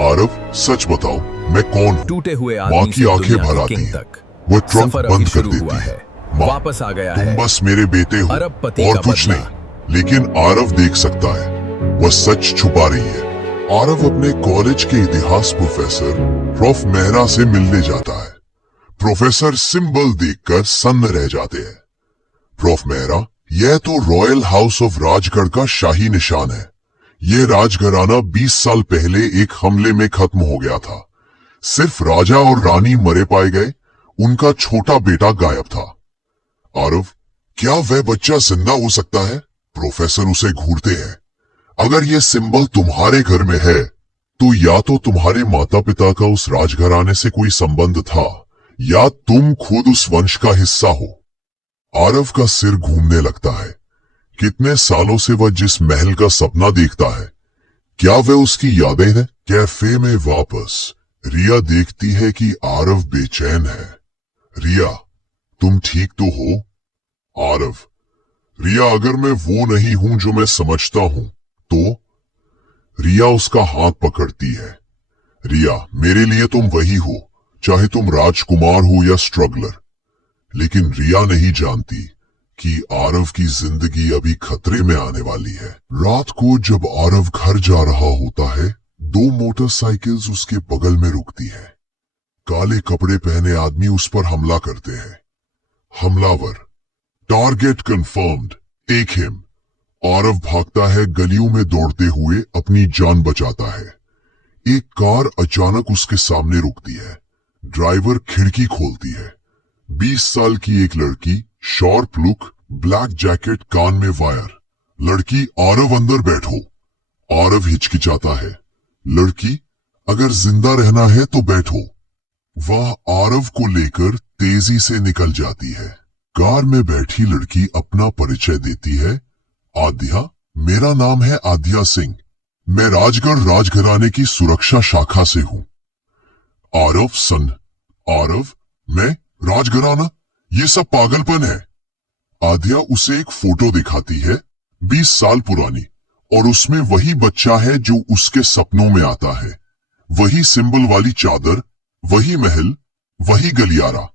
आरव, सच बताओ, मैं कौन हूँ? टूटे हुए माँ आदमी की से आंखें दुनिया भर के आती किंग हैं। तक वो ट्रंक सफर बंद अभी कर शुरू देती हुआ है। है। माँ, वापस आ गया तुम है बस मेरे बेटे हो अरबपति और का कुछ बदला। नहीं। लेकिन आरव देख सकता है। वह सच छुपा रही है। आरव अपने कॉलेज के इतिहास प्रोफेसर प्रोफ मेहरा से मिलने जाता है। प्रोफेसर सिंबल देखकर सन्न रह जाते हैं। प्रोफ मेहरा, यह तो रॉयल हाउस ऑफ राजगढ़ का शाही निशान है। यह राजघराना 20 साल पहले एक हमले में खत्म हो गया था। सिर्फ राजा और रानी मरे पाए गए। उनका छोटा बेटा गायब था। आरव, क्या वह बच्चा जिंदा हो सकता है? प्रोफेसर उसे घूरते हैं। अगर यह सिंबल तुम्हारे घर में है तो या तो तुम्हारे माता पिता का उस राजघराने से कोई संबंध था या तुम खुद उस वंश का हिस्सा हो। आरव का सिर घूमने लगता है। कितने सालों से वह जिस महल का सपना देखता है, क्या वह उसकी यादें हैं? कैफे में वापस रिया देखती है कि आरव बेचैन है। रिया, तुम ठीक तो हो? आरव, रिया, अगर मैं वो नहीं हूं जो मैं समझता हूं तो? रिया उसका हाथ पकड़ती है। रिया, मेरे लिए तुम वही हो, चाहे तुम राजकुमार हो या स्ट्रगलर। लेकिन रिया नहीं जानती कि आरव की जिंदगी अभी खतरे में आने वाली है। रात को जब आरव घर जा रहा होता है, 2 मोटरसाइकिल्स उसके बगल में रुकती है। काले कपड़े पहने आदमी उस पर हमला करते हैं। हमलावर, target confirmed, take him. Aarav भागता है, गलियों में दौड़ते हुए अपनी जान बचाता है। एक कार अचानक उसके सामने रुकती है। ड्राइवर खिड़की खोलती है। 20 साल की एक लड़की, शॉर्प लुक, ब्लैक जैकेट, कान में वायर। लड़की, आरव अंदर बैठो। आरव हिचकिचाता है। लड़की, अगर जिंदा रहना है तो बैठो। वह आरव को लेकर तेजी से निकल जाती है। कार में बैठी लड़की अपना परिचय देती है। आद्या, मेरा नाम है आद्या सिंह। मैं राजगढ़ राजघराने की सुरक्षा शाखा से हूं। आरव सन। आरव, मैं? राजघराना? ये सब पागलपन है। आद्या उसे एक फोटो दिखाती है, 20 साल पुरानी, और उसमें वही बच्चा है जो उसके सपनों में आता है। वही सिंबल वाली चादर, वही महल, वही गलियारा।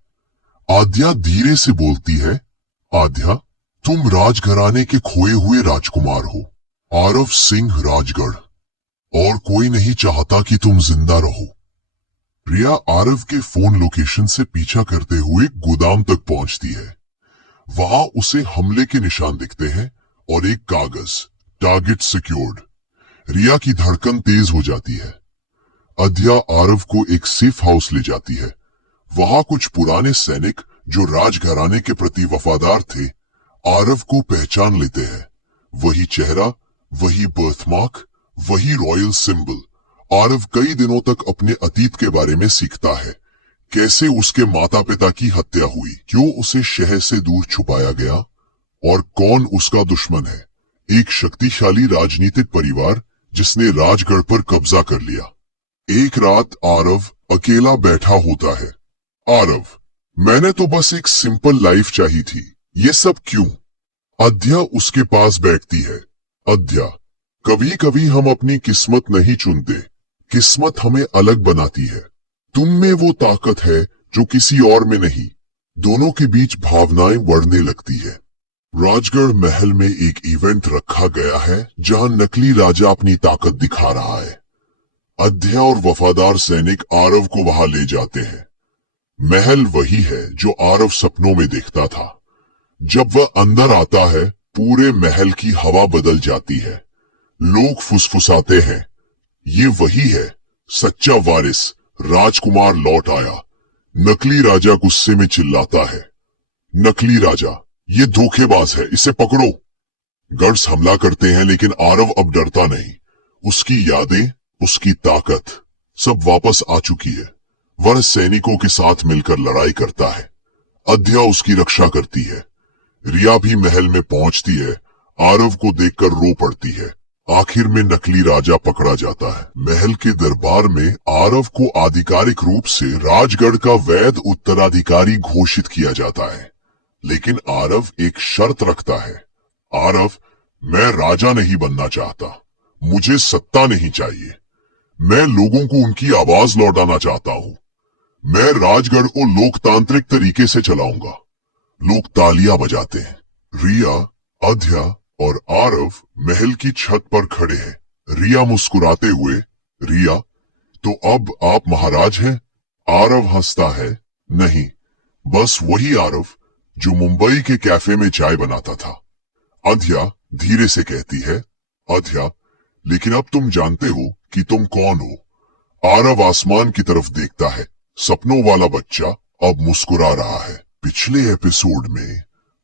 आद्या धीरे से बोलती है, आद्या, तुम राजघराने के खोए हुए राजकुमार हो। आरव सिंह, राजगढ़। और कोई नहीं चाहता कि तुम जिंदा रहो। रिया आरव के फोन लोकेशन से पीछा करते हुए गोदाम तक पहुंचती है। वहां उसे हमले के निशान दिखते हैं और एक कागज, टारगेट सिक्योर्ड। रिया की धड़कन तेज हो जाती है। आद्या आरव को एक सेफ हाउस ले जाती है। वहां कुछ पुराने सैनिक जो राजघराने के प्रति वफादार थे, आरव को पहचान लेते हैं। वही चेहरा, वही बर्थमार्क, वही रॉयल सिंबल। आरव कई दिनों तक अपने अतीत के बारे में सीखता है। कैसे उसके माता पिता की हत्या हुई, क्यों उसे शहर से दूर छुपाया गया, और कौन उसका दुश्मन है। एक शक्तिशाली राजनीतिक परिवार जिसने राजगढ़ पर कब्जा कर लिया। एक रात आरव अकेला बैठा होता है। आरव, मैंने तो बस एक सिंपल लाइफ चाहिए थी, ये सब क्यों? आद्या उसके पास बैठती है। आद्या, कभी कभी हम अपनी किस्मत नहीं चुनते, किस्मत हमें अलग बनाती है। तुम में वो ताकत है जो किसी और में नहीं। दोनों के बीच भावनाएं बढ़ने लगती है। राजगढ़ महल में एक इवेंट रखा गया है जहां नकली राजा अपनी ताकत दिखा रहा है। आद्या और वफादार सैनिक आरव को वहां ले जाते हैं। महल वही है जो आरव सपनों में देखता था। जब वह अंदर आता है, पूरे महल की हवा बदल जाती है। लोग फुसफुसाते हैं, ये वही है, सच्चा वारिस, राजकुमार लौट आया। नकली राजा गुस्से में चिल्लाता है, नकली राजा, ये धोखेबाज है, इसे पकड़ो। गार्ड्स हमला करते हैं लेकिन आरव अब डरता नहीं। उसकी यादें, उसकी ताकत सब वापस आ चुकी है। वह सैनिकों के साथ मिलकर लड़ाई करता है। आद्या उसकी रक्षा करती है। रिया भी महल में पहुंचती है। आरव को देखकर रो पड़ती है। आखिर में नकली राजा पकड़ा जाता है। महल के दरबार में आरव को आधिकारिक रूप से राजगढ़ का वैध उत्तराधिकारी घोषित किया जाता है। लेकिन आरव एक शर्त रखता है। आरव, मैं राजा नहीं बनना चाहता, मुझे सत्ता नहीं चाहिए, मैं लोगों को उनकी आवाज लौटाना चाहता हूं। मैं राजगढ़ को लोकतांत्रिक तरीके से चलाऊंगा। लोग तालियां बजाते हैं। रिया, अध्या और आरव महल की छत पर खड़े हैं। रिया मुस्कुराते हुए, रिया, तो अब आप महाराज हैं? आरव हंसता है, नहीं, बस वही आरव जो मुंबई के कैफे में चाय बनाता था। अध्या धीरे से कहती है, अध्या, लेकिन अब तुम जानते हो कि तुम कौन हो। आरव आसमान की तरफ देखता है। सपनों वाला बच्चा अब मुस्कुरा रहा है। पिछले एपिसोड में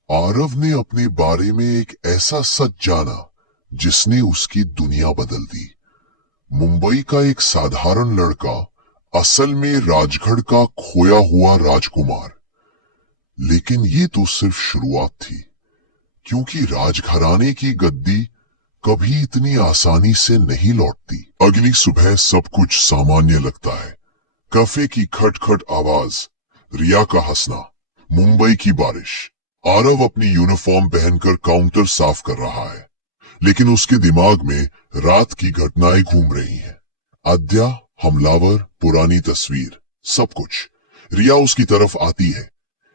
आरव ने अपने बारे में एक ऐसा सच जाना जिसने उसकी दुनिया बदल दी। मुंबई का एक साधारण लड़का, असल में राजगढ़ का खोया हुआ राजकुमार। लेकिन ये तो सिर्फ शुरुआत थी, क्योंकि राजघराने की गद्दी कभी इतनी आसानी से नहीं लौटती। अगली सुबह सब कुछ सामान्य लगता है। कैफे की खटखट आवाज, रिया का हंसना, मुंबई की बारिश। आरव अपनी यूनिफॉर्म पहनकर काउंटर साफ कर रहा है, लेकिन उसके दिमाग में रात की घटनाएं घूम रही हैं। अद्या, हमलावर, पुरानी तस्वीर, सब कुछ। रिया उसकी तरफ आती है।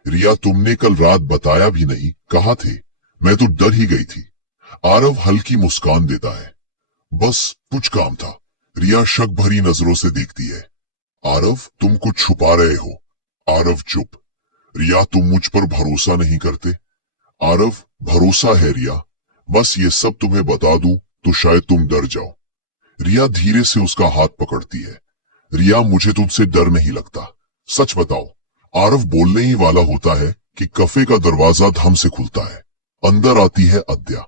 रिया, तुमने कल रात बताया भी नहीं, कहाँ थे? मैं तो डर ही गई थी। आरव हल्की मुस्कान देता है, बस कुछ काम था। रिया शक भरी नजरों से देखती है। आरव, तुम कुछ छुपा रहे हो। आरव चुप। रिया, तुम मुझ पर भरोसा नहीं करते? आरव, भरोसा है रिया, बस ये सब तुम्हें बता दूं तो शायद तुम डर जाओ। रिया धीरे से उसका हाथ पकड़ती है। रिया, मुझे तुमसे डर नहीं लगता, सच बताओ। आरव बोलने ही वाला होता है कि कैफे का दरवाजा धम से खुलता है। अंदर आती है अद्या।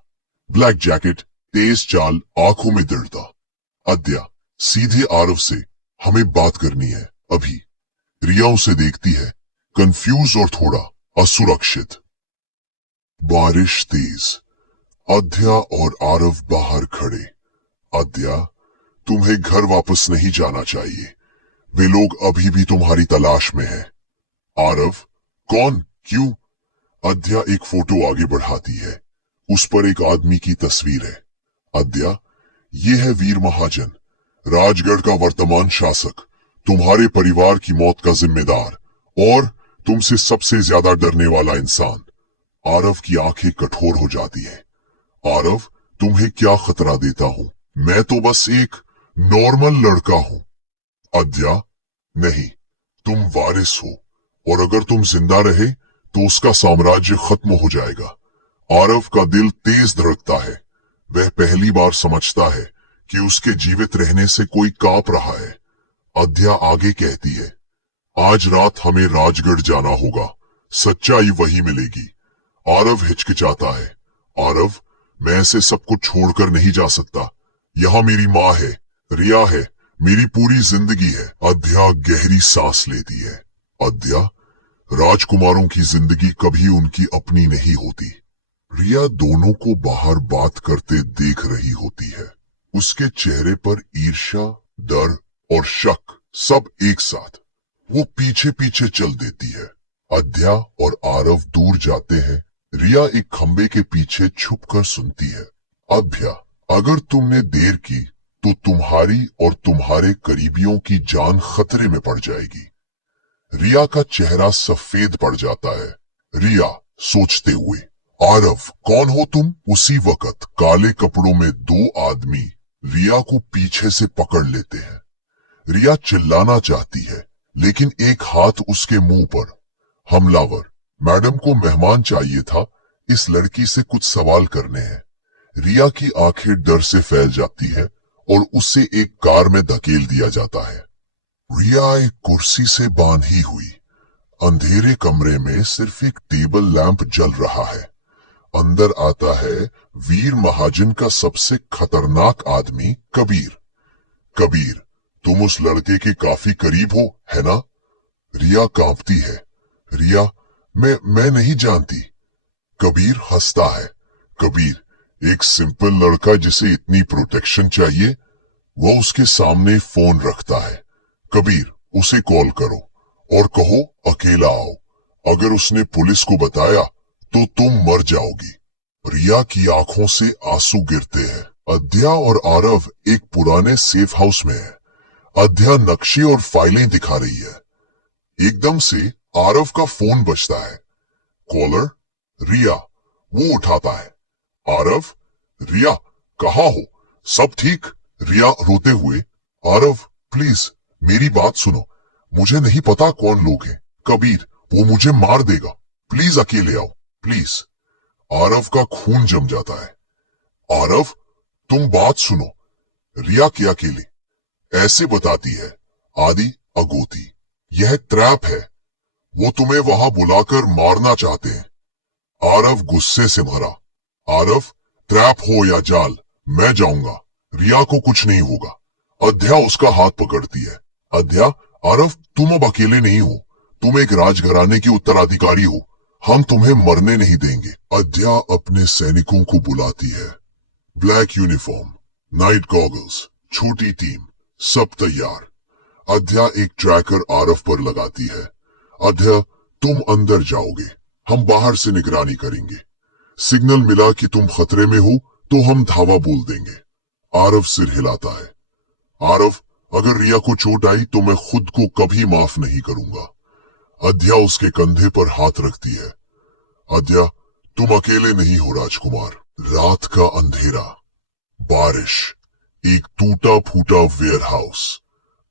ब्लैक जैकेट, तेज चाल, आंखों में दृढ़ता। अद्या, सीधे आरव से हमें बात करनी है, अभी। रिया उसे देखती है, कंफ्यूज और थोड़ा असुरक्षित। बारिश तेज। अद्या और आरव बाहर खड़े। अद्या, तुम्हें घर वापस नहीं जाना चाहिए। वे लोग अभी भी तुम्हारी तलाश में हैं। आरव, कौन, क्यों? अद्या एक फोटो आगे बढ़ाती है। उस पर एक आदमी की तस्वीर है। अद्या, ये है वीर महाजन, राजगढ़ का वर्तमान शासक, तुम्हारे परिवार की मौत का जिम्मेदार और तुमसे सबसे ज्यादा डरने वाला इंसान। आरव की आंखें कठोर हो जाती हैं। आरव, तुम्हें क्या खतरा देता हूं? मैं तो बस एक नॉर्मल लड़का हूं। अद्या, नहीं, तुम वारिस हो, और अगर तुम जिंदा रहे तो उसका साम्राज्य खत्म हो जाएगा। आरव का दिल तेज धड़कता है। वह पहली बार समझता है कि उसके जीवित रहने से कोई कांप रहा है। अद्या आगे कहती है, आज रात हमें राजगढ़ जाना होगा, सच्चाई वही मिलेगी। आरव हिचकिचाता है। आरव, मैं ऐसे सब कुछ छोड़कर नहीं जा सकता। यहाँ मेरी माँ है, रिया है, मेरी पूरी जिंदगी है। अद्या गहरी सांस लेती है। अद्या, राजकुमारों की जिंदगी कभी उनकी अपनी नहीं होती। रिया दोनों को बाहर बात करते देख रही होती है। उसके चेहरे पर ईर्ष्या, डर और शक सब एक साथ। वो पीछे पीछे चल देती है। अद्या और आरव दूर जाते हैं। रिया एक खंबे के पीछे छुपकर सुनती है। अद्या, अगर तुमने देर की तो तुम्हारी और तुम्हारे करीबियों की जान खतरे में पड़ जाएगी। रिया का चेहरा सफेद पड़ जाता है। रिया सोचते हुए, आरव, कौन हो तुम? उसी वक्त काले कपड़ों में दो आदमी रिया को पीछे से पकड़ लेते हैं। रिया चिल्लाना चाहती है, लेकिन एक हाथ उसके मुंह पर। हमलावर, मैडम को मेहमान चाहिए था, इस लड़की से कुछ सवाल करने हैं। रिया की आंखें डर से फैल जाती है और उसे एक कार में धकेल दिया जाता है। रिया एक कुर्सी से बांधी हुई। अंधेरे कमरे में सिर्फ एक टेबल लैंप जल रहा है। अंदर आता है वीर महाजन का सबसे खतरनाक आदमी, कबीर। कबीर, तुम उस लड़के के काफी करीब हो, है ना? रिया कांपती है। रिया, मैं नहीं जानती। कबीर हंसता है। कबीर, एक सिंपल लड़का जिसे इतनी प्रोटेक्शन चाहिए, वो उसके सामने फोन रखता है। कबीर, उसे कॉल करो और कहो अकेला आओ। अगर उसने पुलिस को बताया तो तुम मर जाओगी। रिया की आंखों से आंसू गिरते हैं। अद्या और आरव एक पुराने सेफ हाउस में है। अध्या नक्शे और फाइलें दिखा रही है। एकदम से आरव का फोन बजता है। कॉलर रिया। वो उठाता है। आरव, रिया, कहाँ हो? सब ठीक? रिया रोते हुए, आरव प्लीज मेरी बात सुनो। मुझे नहीं पता कौन लोग हैं। कबीर, वो मुझे मार देगा। प्लीज अकेले आओ, प्लीज। आरव का खून जम जाता है। आरव, तुम बात सुनो। रिया के अकेले ऐसे बताती है। आदि अगोती, यह ट्रैप है। वो तुम्हें वहां बुलाकर मारना चाहते हैं। आरव गुस्से से भरा। आरव, ट्रैप हो या जाल, मैं जाऊंगा। रिया को कुछ नहीं होगा। अध्या उसका हाथ पकड़ती है। अध्या, आरव तुम अब अकेले नहीं हो। तुम एक राजघराने की उत्तराधिकारी हो। हम तुम्हें मरने नहीं देंगे। अध्या अपने सैनिकों को बुलाती है। ब्लैक यूनिफॉर्म, नाइट गॉगल्स, छोटी टीम, सब तैयार। अध्या एक ट्रैकर आरव पर लगाती है। अध्या, तुम अंदर जाओगे, हम बाहर से निगरानी करेंगे। सिग्नल मिला कि तुम खतरे में हो तो हम धावा बोल देंगे। आरव सिर हिलाता है। आरव, अगर रिया को चोट आई तो मैं खुद को कभी माफ नहीं करूंगा। अध्या उसके कंधे पर हाथ रखती है। अध्या, तुम अकेले नहीं हो राजकुमार। रात का अंधेरा, बारिश, एक टूटा फूटा वेयरहाउस।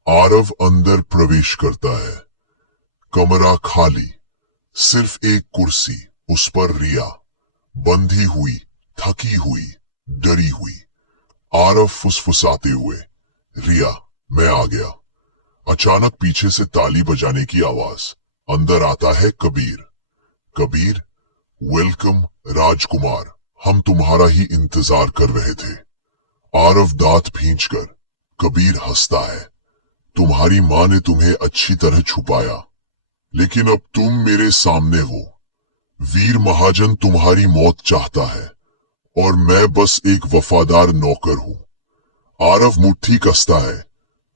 आरव अंदर प्रवेश करता है। कमरा खाली, सिर्फ एक कुर्सी, उस पर रिया बंधी हुई, थकी हुई, डरी हुई। आरव फुसफुसाते हुए, रिया मैं आ गया। अचानक पीछे से ताली बजाने की आवाज। अंदर आता है कबीर। कबीर, वेलकम राजकुमार, हम तुम्हारा ही इंतजार कर रहे थे। आरव दांत भींचकर, कबीर हंसता है। तुम्हारी मां ने तुम्हें अच्छी तरह छुपाया, लेकिन अब तुम मेरे सामने हो। वीर महाजन तुम्हारी मौत चाहता है और मैं बस एक वफादार नौकर हूं। आरव मुट्ठी कसता है।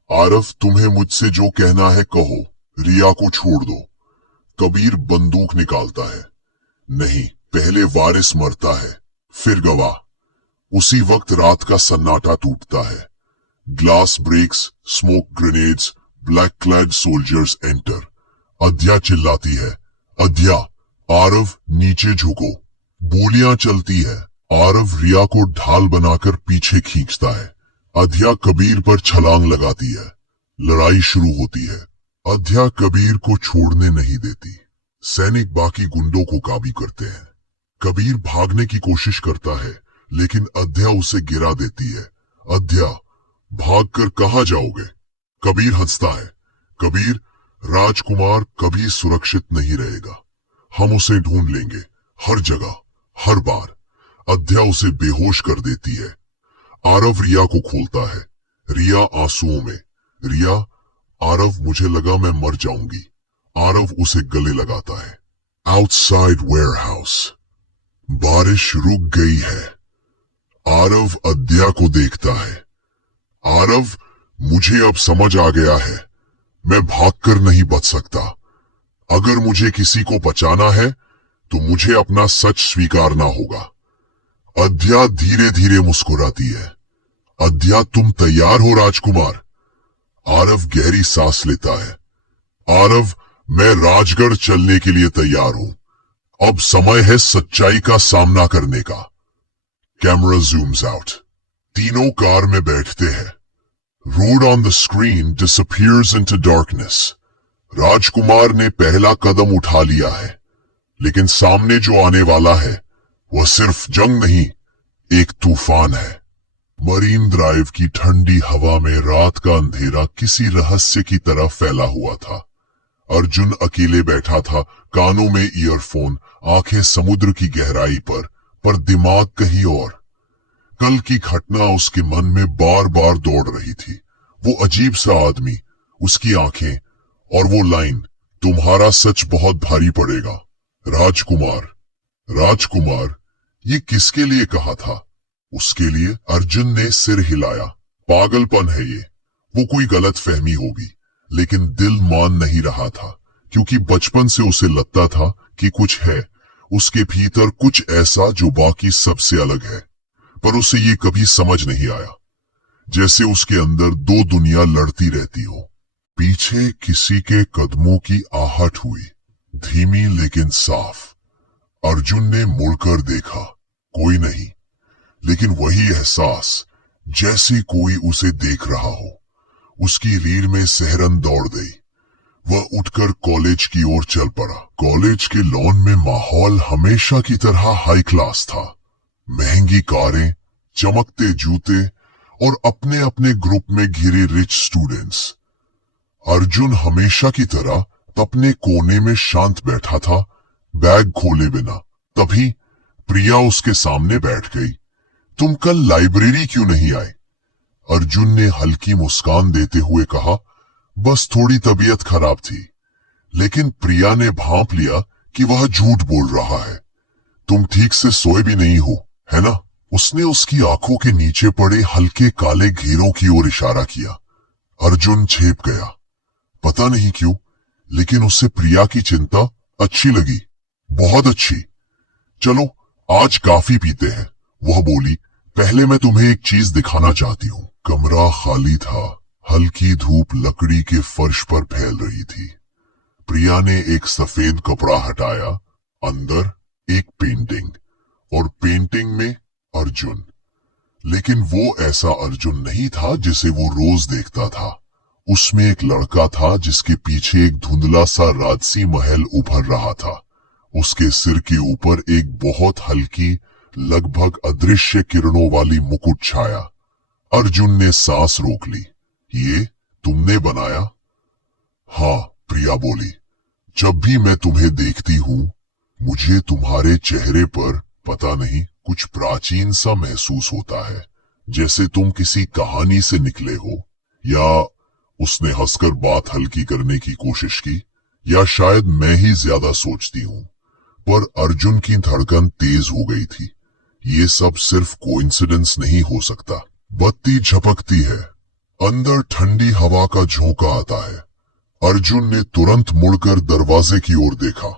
आरव, तुम्हें मुझसे जो कहना है कहो, रिया को छोड़ दो। कबीर बंदूक निकालता है। नहीं, पहले वारिस मरता है, फिर गवाह। उसी वक्त रात का सन्नाटा टूटता है। Glass breaks, smoke grenades, black clad soldiers enter. Adhya चिल्लाती है, अध्या। आरव नीचे झुको। गोलियां चलती है। आरव रिया को ढाल बनाकर पीछे खींचता है। अध्या कबीर पर छलांग लगाती है। लड़ाई शुरू होती है। अध्या कबीर को छोड़ने नहीं देती। सैनिक बाकी गुंडों को काबू करते हैं। कबीर भागने की कोशिश करता है, लेकिन अध्या उसे गिरा देती है। अध्या, भागकर कहां जाओगे? कबीर हंसता है। कबीर, राजकुमार कभी सुरक्षित नहीं रहेगा। हम उसे ढूंढ लेंगे, हर जगह, हर बार। अध्या उसे बेहोश कर देती है। आरव रिया को खोलता है। रिया आंसुओं में। रिया, आरव मुझे लगा मैं मर जाऊंगी। आरव उसे गले लगाता है। Outside warehouse. बारिश रुक गई है। आरव अध्या को देखता है। आरव, मुझे अब समझ आ गया है, मैं भागकर नहीं बच सकता। अगर मुझे किसी को बचाना है तो मुझे अपना सच स्वीकारना होगा। अध्या धीरे धीरे मुस्कुराती है। अध्या, तुम तैयार हो राजकुमार? आरव गहरी सांस लेता है। आरव, मैं राजगढ़ चलने के लिए तैयार हूं। अब समय है सच्चाई का सामना करने का। Camera zooms out. तीनों कार में बैठते हैं। Road on the screen disappears into darkness. Rajkumar ने पहला कदम उठा लिया है, लेकिन सामने जो आने वाला है वह सिर्फ जंग नहीं, एक तूफान है। मरीन ड्राइव की ठंडी हवा में रात का अंधेरा किसी रहस्य की तरह फैला हुआ था। अर्जुन अकेले बैठा था, कानों में ईयरफोन, आंखें समुद्र की गहराई पर दिमाग कहीं और। कल की घटना उसके मन में बार बार दौड़ रही थी। वो अजीब सा आदमी, उसकी आंखें और वो लाइन, तुम्हारा सच बहुत भारी पड़ेगा राजकुमार। राजकुमार, ये किसके लिए कहा था? उसके लिए। अर्जुन ने सिर हिलाया। पागलपन है ये, वो कोई गलत फहमी होगी। लेकिन दिल मान नहीं रहा था, क्योंकि बचपन से उसे लगता था कि कुछ है उसके भीतर, कुछ ऐसा जो बाकी सबसे अलग है, पर उसे ये कभी समझ नहीं आया। जैसे उसके अंदर दो दुनिया लड़ती रहती हो। पीछे किसी के कदमों की आहट हुई, धीमी लेकिन साफ। अर्जुन ने मुड़कर देखा, कोई नहीं, लेकिन वही एहसास जैसे कोई उसे देख रहा हो। उसकी रीढ़ में सिहरन दौड़ गई। वह उठकर कॉलेज की ओर चल पड़ा। कॉलेज के लॉन में माहौल हमेशा की तरह हाई क्लास था। महंगी कारें, चमकते जूते और अपने अपने ग्रुप में घिरे रिच स्टूडेंट्स। अर्जुन हमेशा की तरह अपने कोने में शांत बैठा था, बैग खोले बिना। तभी प्रिया उसके सामने बैठ गई। तुम कल लाइब्रेरी क्यों नहीं आए? अर्जुन ने हल्की मुस्कान देते हुए कहा, बस थोड़ी तबीयत खराब थी। लेकिन प्रिया ने भांप लिया कि वह झूठ बोल रहा है। तुम ठीक से सोए भी नहीं हो, है ना? उसने उसकी आंखों के नीचे पड़े हल्के काले घेरों की ओर इशारा किया। अर्जुन छेप गया। पता नहीं क्यों, लेकिन उससे प्रिया की चिंता अच्छी लगी, बहुत अच्छी। चलो आज काफी पीते हैं, वह बोली। पहले मैं तुम्हें एक चीज दिखाना चाहती हूँ। कमरा खाली था। हल्की धूप लकड़ी के फर्श पर फैल रही थी। प्रिया ने एक सफेद कपड़ा हटाया। अंदर एक पेंटिंग, और पेंटिंग में अर्जुन। लेकिन वो ऐसा अर्जुन नहीं था जिसे वो रोज देखता था। उसमें एक लड़का था जिसके पीछे एक धुंधला सा राजसी महल उभर रहा था। उसके सिर के ऊपर एक बहुत हल्की, लगभग अदृश्य किरणों वाली मुकुट छाया। अर्जुन ने सांस रोक ली। ये तुमने बनाया? हाँ, प्रिया बोली। जब भी मैं तुम्हें देखती हूँ, मुझे तुम्हारे चेहरे पर पता नहीं कुछ प्राचीन सा महसूस होता है, जैसे तुम किसी कहानी से निकले हो। या उसने हंसकर बात हल्की करने की कोशिश की, या शायद मैं ही ज्यादा सोचती हूँ। पर अर्जुन की धड़कन तेज हो गई थी। ये सब सिर्फ कोइंसिडेंस नहीं हो सकता। बत्ती झपकती है। अंदर ठंडी हवा का झोंका आता है। अर्जुन ने तुरंत मुड़कर दरवाजे की ओर देखा।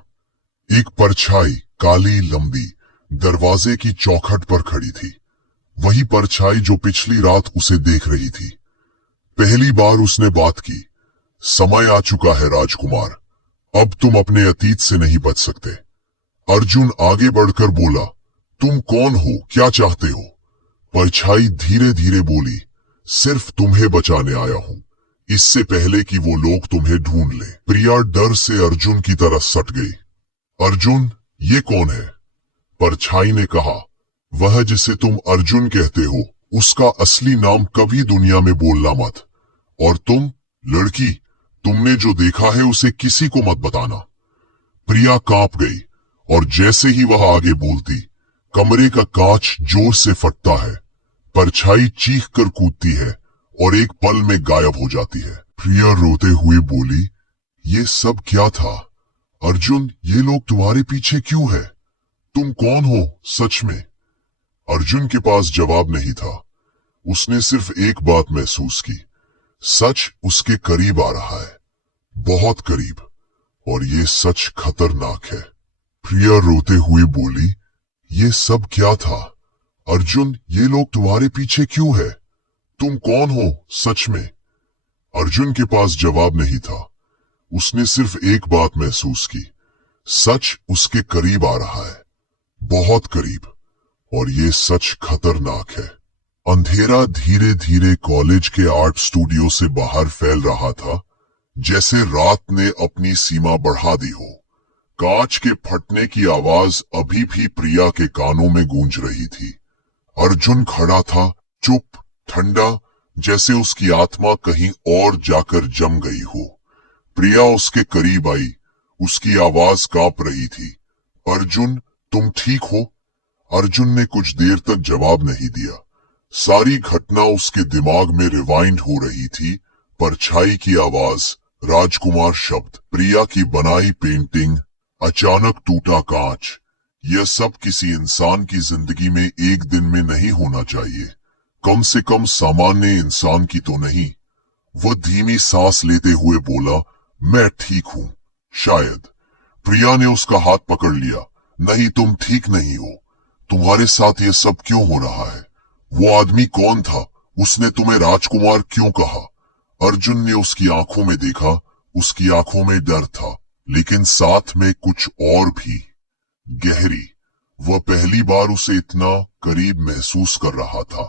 एक परछाई, काली लंबी, दरवाजे की चौखट पर खड़ी थी। वही परछाई जो पिछली रात उसे देख रही थी। पहली बार उसने बात की। समय आ चुका है राजकुमार, अब तुम अपने अतीत से नहीं बच सकते। अर्जुन आगे बढ़कर बोला, तुम कौन हो, क्या चाहते हो? परछाई धीरे धीरे बोली, सिर्फ तुम्हें बचाने आया हूं, इससे पहले कि वो लोग तुम्हें ढूंढ ले। प्रिया डर से अर्जुन की तरफ सट गई। अर्जुन, ये कौन है? परछाई ने कहा, वह जिसे तुम अर्जुन कहते हो, उसका असली नाम कभी दुनिया में बोलना मत। और तुम, लड़की, तुमने जो देखा है उसे किसी को मत बताना। प्रिया कांप गई, और जैसे ही वह आगे बोलती, कमरे का कांच जोर से फटता है। परछाई चीख कर कूदती है और एक पल में गायब हो जाती है। प्रिया रोते हुए बोली, ये सब क्या था? अर्जुन, ये लोग तुम्हारे पीछे क्यों है? तुम कौन हो सच में? अर्जुन के पास जवाब नहीं था। उसने सिर्फ एक बात महसूस की, सच उसके करीब आ रहा है, बहुत करीब, और ये सच खतरनाक है। प्रिया रोते हुए बोली, ये सब क्या था? अर्जुन, ये लोग तुम्हारे पीछे क्यों है? तुम कौन हो सच में? अर्जुन के पास जवाब नहीं था। उसने सिर्फ एक बात महसूस की, सच उसके करीब आ रहा है, बहुत करीब, और ये सच खतरनाक है। अंधेरा धीरे धीरे कॉलेज के आर्ट स्टूडियो से बाहर फैल रहा था, जैसे रात ने अपनी सीमा बढ़ा दी हो। कांच के फटने की आवाज अभी भी प्रिया के कानों में गूंज रही थी। अर्जुन खड़ा था, चुप, ठंडा, जैसे उसकी आत्मा कहीं और जाकर जम गई हो। प्रिया उसके करीब आई, उसकी आवाज कांप रही थी। अर्जुन, तुम ठीक हो? अर्जुन ने कुछ देर तक जवाब नहीं दिया। सारी घटना उसके दिमाग में रिवाइंड हो रही थी। परछाई की आवाज, राजकुमार शब्द, प्रिया की बनाई पेंटिंग, अचानक टूटा कांच। यह सब किसी इंसान की जिंदगी में एक दिन में नहीं होना चाहिए, कम से कम सामान्य इंसान की तो नहीं। वह धीमी सांस लेते हुए बोला, मैं ठीक हूं, शायद। प्रिया ने उसका हाथ पकड़ लिया। नहीं, तुम ठीक नहीं हो। तुम्हारे साथ यह सब क्यों हो रहा है? वो आदमी कौन था? उसने तुम्हें राजकुमार क्यों कहा? अर्जुन ने उसकी आंखों में देखा। उसकी आंखों में डर था, लेकिन साथ में कुछ और भी गहरी। वह पहली बार उसे इतना करीब महसूस कर रहा था।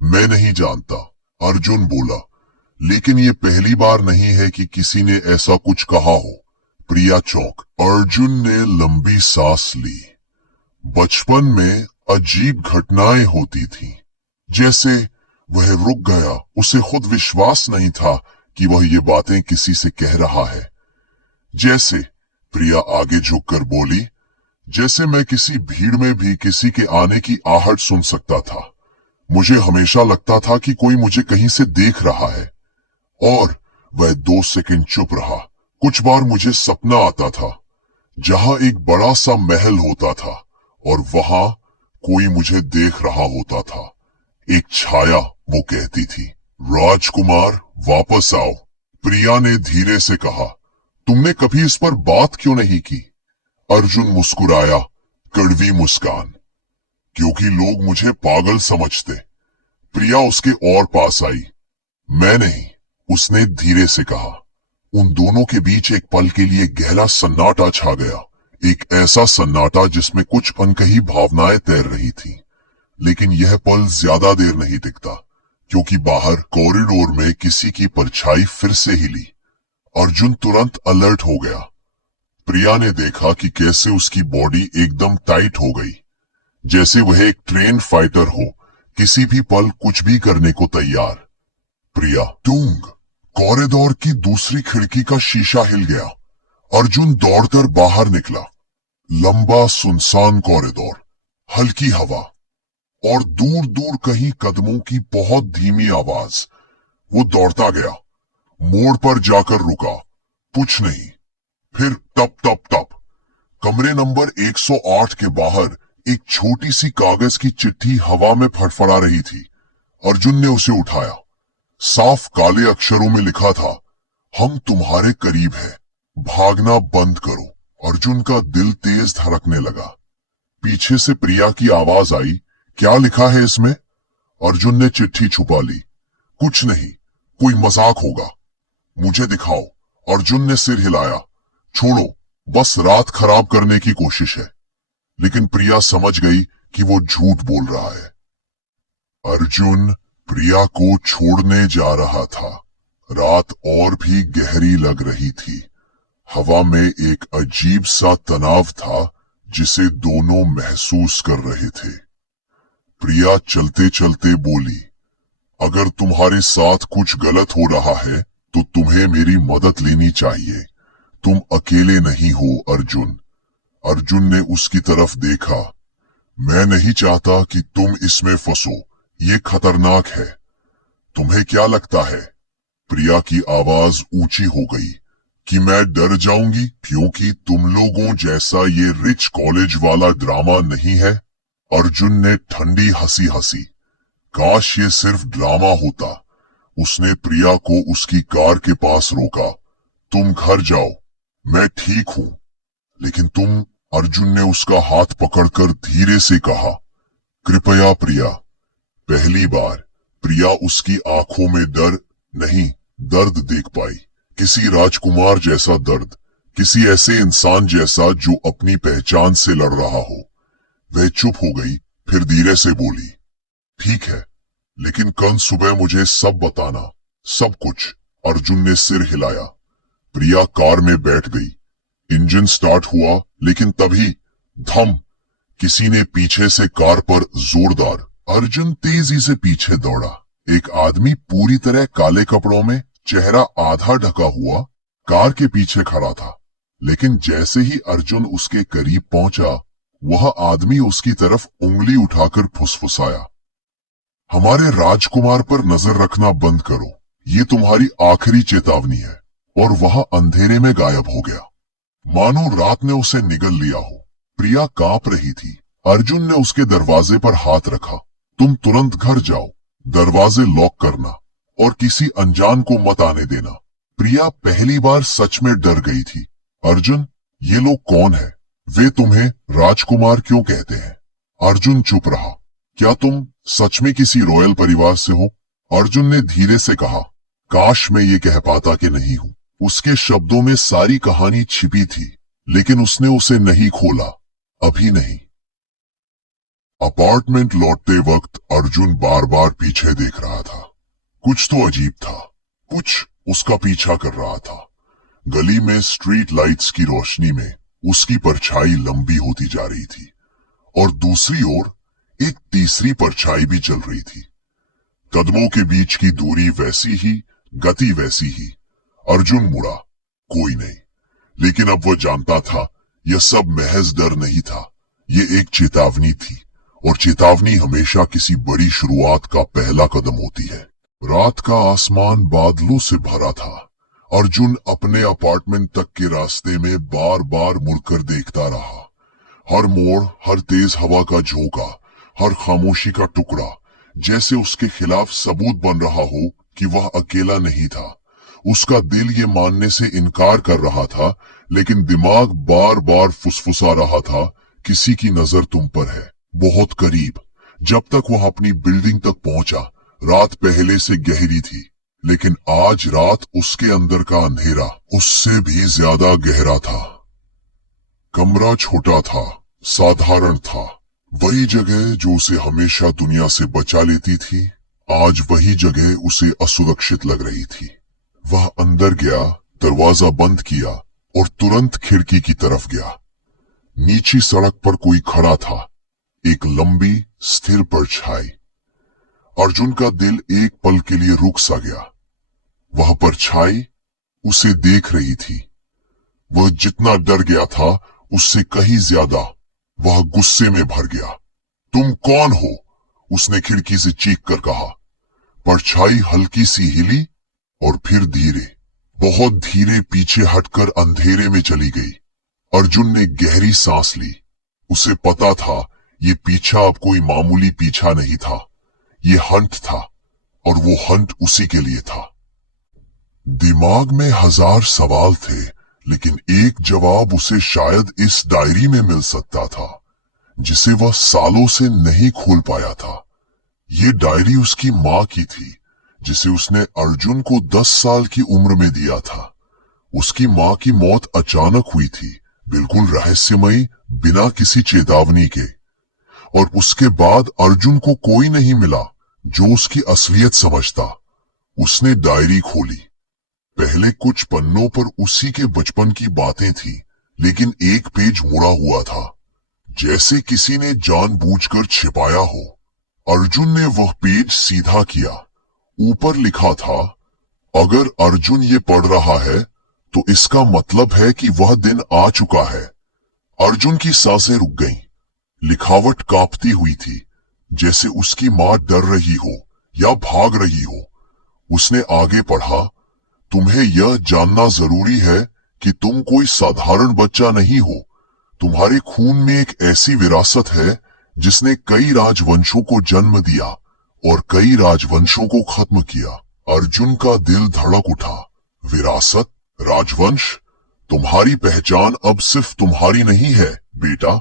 मैं नहीं जानता, अर्जुन बोला, लेकिन ये पहली बार नहीं है कि किसी ने ऐसा कुछ कहा हो। प्रिया चौंक। अर्जुन ने लंबी सांस ली। बचपन में अजीब घटनाएं होती थीं। जैसे वह रुक गया। उसे खुद विश्वास नहीं था कि वह ये बातें किसी से कह रहा है। जैसे, प्रिया आगे झुककर बोली, जैसे मैं किसी भीड़ में भी किसी के आने की आहट सुन सकता था। मुझे हमेशा लगता था कि कोई मुझे कहीं से देख रहा है। और वह 2 सेकंड चुप रहा। कुछ बार मुझे सपना आता था जहां एक बड़ा सा महल होता था और वहां कोई मुझे देख रहा होता था। एक छाया, वो कहती थी, राजकुमार वापस आओ। प्रिया ने धीरे से कहा, तुमने कभी इस पर बात क्यों नहीं की? अर्जुन मुस्कुराया, कड़वी मुस्कान। क्योंकि लोग मुझे पागल समझते। प्रिया उसके और पास आई। मैं नहीं, उसने धीरे से कहा। उन दोनों के बीच एक पल के लिए गहरा सन्नाटा छा गया। एक ऐसा सन्नाटा जिसमें कुछ अनकही भावनाएं तैर रही थीं। लेकिन यह पल ज्यादा देर नहीं टिकता, क्योंकि बाहर कॉरिडोर में किसी की परछाई फिर से हिली। अर्जुन तुरंत अलर्ट हो गया। प्रिया ने देखा कि कैसे उसकी बॉडी एकदम टाइट हो गई, जैसे वह एक ट्रेन फाइटर हो, किसी भी पल कुछ भी करने को तैयार। प्रिया, डूंग। कॉरिडोर की दूसरी खिड़की का शीशा हिल गया। अर्जुन दौड़कर बाहर निकला। लंबा सुनसान कॉरिडोर, हल्की हवा और दूर दूर कहीं कदमों की बहुत धीमी आवाज। वो दौड़ता गया, मोड़ पर जाकर रुका। कुछ नहीं। फिर टप टप टप। कमरे नंबर 108 के बाहर एक छोटी सी कागज की चिट्ठी हवा में फड़फड़ा रही थी। अर्जुन ने उसे उठाया। साफ काले अक्षरों में लिखा था, हम तुम्हारे करीब हैं, भागना बंद करो। अर्जुन का दिल तेज धड़कने लगा। पीछे से प्रिया की आवाज आई, क्या लिखा है इसमें? अर्जुन ने चिट्ठी छुपा ली। कुछ नहीं, कोई मजाक होगा। मुझे दिखाओ। अर्जुन ने सिर हिलाया। छोड़ो, बस रात खराब करने की कोशिश है। लेकिन प्रिया समझ गई कि वो झूठ बोल रहा है। अर्जुन प्रिया को छोड़ने जा रहा था। रात और भी गहरी लग रही थी। हवा में एक अजीब सा तनाव था जिसे दोनों महसूस कर रहे थे। प्रिया चलते चलते बोली, अगर तुम्हारे साथ कुछ गलत हो रहा है तो तुम्हें मेरी मदद लेनी चाहिए। तुम अकेले नहीं हो अर्जुन। अर्जुन ने उसकी तरफ देखा। मैं नहीं चाहता कि तुम इसमें फंसो, ये खतरनाक है। तुम्हें क्या लगता है? प्रिया की आवाज ऊंची हो गई। कि मैं डर जाऊंगी क्योंकि तुम लोगों जैसा ये रिच कॉलेज वाला ड्रामा नहीं है? अर्जुन ने ठंडी हंसी हंसी। काश ये सिर्फ ड्रामा होता। उसने प्रिया को उसकी कार के पास रोका। तुम घर जाओ, मैं ठीक हूं। लेकिन तुम, अर्जुन ने उसका हाथ पकड़कर धीरे से कहा, कृपया प्रिया। पहली बार प्रिया उसकी आंखों में डर नहीं, दर्द देख पाई। किसी राजकुमार जैसा दर्द, किसी ऐसे इंसान जैसा जो अपनी पहचान से लड़ रहा हो। वह चुप हो गई, फिर धीरे से बोली, ठीक है, लेकिन कल सुबह मुझे सब बताना, सब कुछ। अर्जुन ने सिर हिलाया। प्रिया कार में बैठ गई। इंजन स्टार्ट हुआ, लेकिन तभी धम, किसी ने पीछे से कार पर जोरदार। अर्जुन तेजी से पीछे दौड़ा। एक आदमी पूरी तरह काले कपड़ों में, चेहरा आधा ढका हुआ, कार के पीछे खड़ा था। लेकिन जैसे ही अर्जुन उसके करीब पहुंचा, वह आदमी उसकी तरफ उंगली उठाकर फुसफुसाया, हमारे राजकुमार पर नजर रखना बंद करो, ये तुम्हारी आखिरी चेतावनी है। और वह अंधेरे में गायब हो गया, मानो रात ने उसे निगल लिया हो। प्रिया कांप रही थी। अर्जुन ने उसके दरवाजे पर हाथ रखा। तुम तुरंत घर जाओ, दरवाजे लॉक करना और किसी अनजान को मत आने देना। प्रिया पहली बार सच में डर गई थी। अर्जुन, ये लोग कौन है? वे तुम्हें राजकुमार क्यों कहते हैं? अर्जुन चुप रहा। क्या तुम सच में किसी रॉयल परिवार से हो? अर्जुन ने धीरे से कहा, काश मैं ये कह पाता कि नहीं हूं। उसके शब्दों में सारी कहानी छिपी थी, लेकिन उसने उसे नहीं खोला, अभी नहीं। अपार्टमेंट लौटते वक्त अर्जुन बार बार पीछे देख रहा था। कुछ तो अजीब था, कुछ उसका पीछा कर रहा था। गली में स्ट्रीट लाइट्स की रोशनी में उसकी परछाई लंबी होती जा रही थी और दूसरी ओर एक तीसरी परछाई भी चल रही थी। कदमों के बीच की दूरी वैसी ही, गति वैसी ही। अर्जुन मुड़ा, कोई नहीं। लेकिन अब वह जानता था यह सब महज डर नहीं था, ये एक चेतावनी थी, और चेतावनी हमेशा किसी बड़ी शुरुआत का पहला कदम होती है। रात का आसमान बादलों से भरा था। अर्जुन अपने अपार्टमेंट तक के रास्ते में बार बार मुड़कर देखता रहा। हर मोड़, हर तेज हवा का झोंका, हर खामोशी का टुकड़ा जैसे उसके खिलाफ सबूत बन रहा हो कि वह अकेला नहीं था। उसका दिल ये मानने से इनकार कर रहा था, लेकिन दिमाग बार बार फुसफुसा रहा था, किसी की नजर तुम पर है, बहुत करीब। जब तक वह अपनी बिल्डिंग तक पहुंचा, रात पहले से गहरी थी, लेकिन आज रात उसके अंदर का अंधेरा उससे भी ज्यादा गहरा था। कमरा छोटा था, साधारण था। वही जगह जो उसे हमेशा दुनिया से बचा लेती थी, आज वही जगह उसे असुरक्षित लग रही थी। वह अंदर गया, दरवाजा बंद किया और तुरंत खिड़की की तरफ गया। नीची सड़क पर कोई खड़ा था, एक लंबी स्थिर परछाई। अर्जुन का दिल एक पल के लिए रुक सा गया। वह परछाई उसे देख रही थी। वह जितना डर गया था, उससे कहीं ज्यादा वह गुस्से में भर गया। तुम कौन हो? उसने खिड़की से चीख कर कहा। परछाई हल्की सी हिली और फिर धीरे, बहुत धीरे पीछे हटकर अंधेरे में चली गई। अर्जुन ने गहरी सांस ली। उसे पता था ये पीछा अब कोई मामूली पीछा नहीं था, ये हंट था, और वो हंट उसी के लिए था। दिमाग में हजार सवाल थे, लेकिन एक जवाब उसे शायद इस डायरी में मिल सकता था, जिसे वह सालों से नहीं खोल पाया था। ये डायरी उसकी माँ की थी, जिसे उसने अर्जुन को 10 साल की उम्र में दिया था। उसकी माँ की मौत अचानक हुई थी, बिल्कुल रहस्यमयी, बिना किसी चेतावनी के। और उसके बाद अर्जुन को कोई नहीं मिला जो उसकी असलियत समझता। उसने डायरी खोली। पहले कुछ पन्नों पर उसी के बचपन की बातें थी, लेकिन एक पेज मुड़ा हुआ था, जैसे किसी ने जानबूझकर छिपाया हो। अर्जुन ने वह पेज सीधा किया। ऊपर लिखा था, अगर अर्जुन ये पढ़ रहा है तो इसका मतलब है कि वह दिन आ चुका है। अर्जुन की सांसें रुक गईं। लिखावट कांपती हुई थी, जैसे उसकी मां डर रही हो या भाग रही हो। उसने आगे पढ़ा, तुम्हें यह जानना जरूरी है कि तुम कोई साधारण बच्चा नहीं हो। तुम्हारे खून में एक ऐसी विरासत है जिसने कई राजवंशों को जन्म दिया और कई राजवंशों को खत्म किया। अर्जुन का दिल धड़क उठा। विरासत, राजवंश, तुम्हारी पहचान अब सिर्फ तुम्हारी नहीं है बेटा।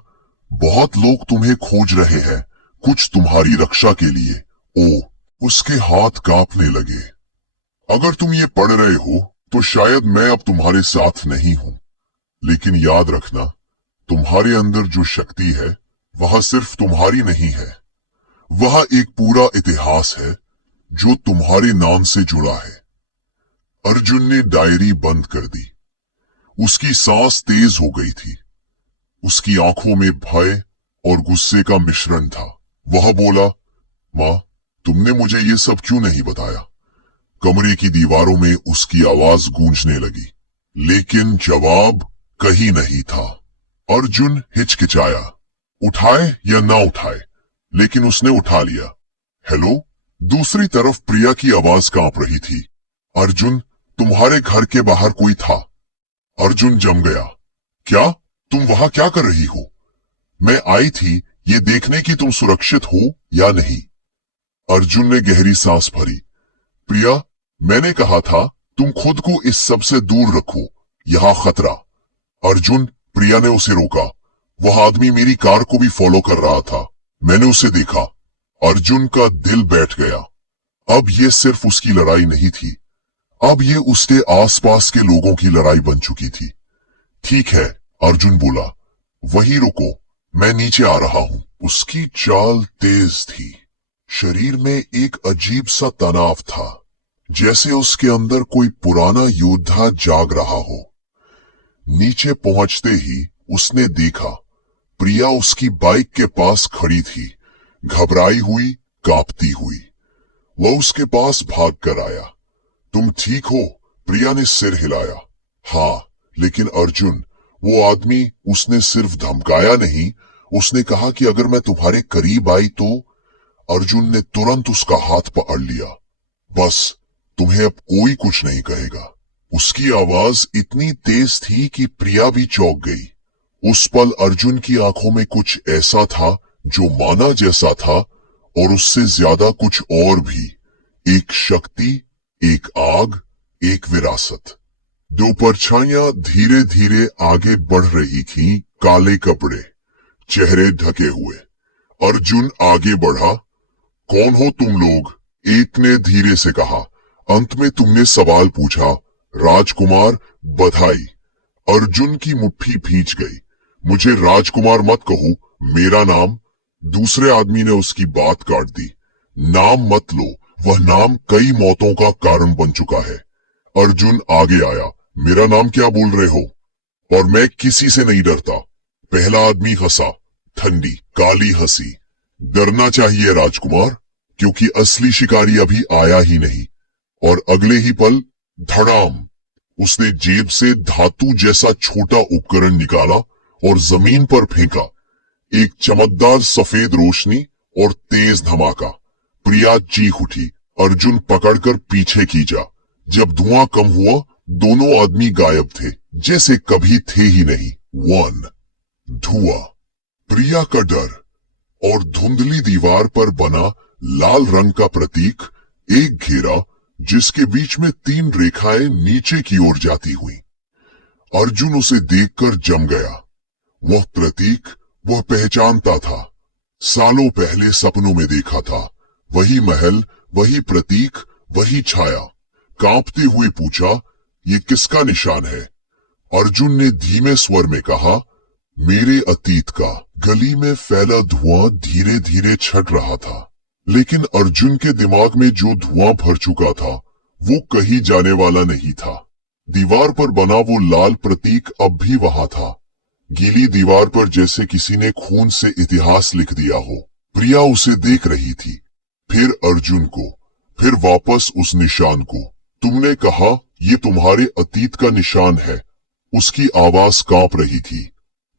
बहुत लोग तुम्हें खोज रहे हैं, कुछ तुम्हारी रक्षा के लिए। ओ, उसके हाथ कांपने लगे। अगर तुम ये पढ़ रहे हो तो शायद मैं अब तुम्हारे साथ नहीं हूं, लेकिन याद रखना, तुम्हारे अंदर जो शक्ति है वह सिर्फ तुम्हारी नहीं है, वह एक पूरा इतिहास है जो तुम्हारे नाम से जुड़ा है। अर्जुन ने डायरी बंद कर दी। उसकी सांस तेज हो गई थी। उसकी आंखों में भय और गुस्से का मिश्रण था। वह बोला, मां, तुमने मुझे ये सब क्यों नहीं बताया? कमरे की दीवारों में उसकी आवाज गूंजने लगी, लेकिन जवाब कहीं नहीं था। अर्जुन हिचकिचाया, उठाए या ना उठाए, लेकिन उसने उठा लिया। हेलो? दूसरी तरफ प्रिया की आवाज कांप रही थी। अर्जुन, तुम्हारे घर के बाहर कोई था। अर्जुन जम गया। क्या? तुम वहां क्या कर रही हो? मैं आई थी ये देखने की तुम सुरक्षित हो या नहीं। अर्जुन ने गहरी सांस भरी। प्रिया, मैंने कहा था तुम खुद को इस सब से दूर रखो, यहां खतरा। अर्जुन, प्रिया ने उसे रोका। वह आदमी मेरी कार को भी फॉलो कर रहा था, मैंने उसे देखा। अर्जुन का दिल बैठ गया। अब ये सिर्फ उसकी लड़ाई नहीं थी, अब ये उसके आसपास के लोगों की लड़ाई बन चुकी थी। ठीक है, अर्जुन बोला, वहीं रुको, मैं नीचे आ रहा हूं। उसकी चाल तेज थी, शरीर में एक अजीब सा तनाव था, जैसे उसके अंदर कोई पुराना योद्धा जाग रहा हो। नीचे पहुंचते ही उसने देखा प्रिया उसकी बाइक के पास खड़ी थी, घबराई हुई, कांपती हुई। वह उसके पास भाग कर आया। तुम ठीक हो? प्रिया ने सिर हिलाया। हाँ, लेकिन अर्जुन, वो आदमी, उसने सिर्फ धमकाया नहीं, उसने कहा कि अगर मैं तुम्हारे करीब आई तो। अर्जुन ने तुरंत उसका हाथ पकड़ लिया। बस, तुम्हें अब कोई कुछ नहीं कहेगा। उसकी आवाज इतनी तेज थी कि प्रिया भी चौंक गई। उस पल अर्जुन की आंखों में कुछ ऐसा था जो माना जैसा था, और उससे ज्यादा कुछ और भी। एक शक्ति, एक आग, एक विरासत। दो परछाइयां धीरे धीरे आगे बढ़ रही थीं, काले कपड़े, चेहरे ढके हुए। अर्जुन आगे बढ़ा। कौन हो तुम लोग? एक ने धीरे से कहा। अंत में तुमने सवाल पूछा। राजकुमार, बधाई। अर्जुन की मुट्ठी भींच गई। मुझे राजकुमार मत कहो, मेरा नाम। दूसरे आदमी ने उसकी बात काट दी। नाम मत लो, वह नाम कई मौतों का कारण बन चुका है। अर्जुन आगे आया। मेरा नाम क्या बोल रहे हो? और मैं किसी से नहीं डरता। पहला आदमी हंसा, ठंडी काली हंसी। डरना चाहिए राजकुमार, क्योंकि असली शिकारी अभी आया ही नहीं। और अगले ही पल धड़ाम, उसने जेब से धातु जैसा छोटा उपकरण निकाला और जमीन पर फेंका। एक चमकदार सफेद रोशनी और तेज धमाका। प्रिया चीख उठी। अर्जुन पकड़कर पीछे खींचा। जब धुआं कम हुआ, दोनों आदमी गायब थे, जैसे कभी थे ही नहीं। 1 धुआं, प्रिया का डर, और धुंधली दीवार पर बना लाल रंग का प्रतीक, एक घेरा जिसके बीच में 3 रेखाएं नीचे की ओर जाती हुई। अर्जुन उसे देखकर जम गया। वह प्रतीक वह पहचानता था। सालों पहले सपनों में देखा था। वही महल, वही प्रतीक, वही छाया। कांपते हुए पूछा, ये किसका निशान है? अर्जुन ने धीमे स्वर में कहा, मेरे अतीत का। गली में फैला धुआं धीरे धीरे छट रहा था, लेकिन अर्जुन के दिमाग में जो धुआं भर चुका था वो कहीं जाने वाला नहीं था। दीवार पर बना वो लाल प्रतीक अब भी वहां था, गीली दीवार पर, जैसे किसी ने खून से इतिहास लिख दिया हो। प्रिया उसे देख रही थी, फिर अर्जुन को, फिर वापस उस निशान को। तुमने कहा ये तुम्हारे अतीत का निशान है। उसकी आवाज कांप रही थी।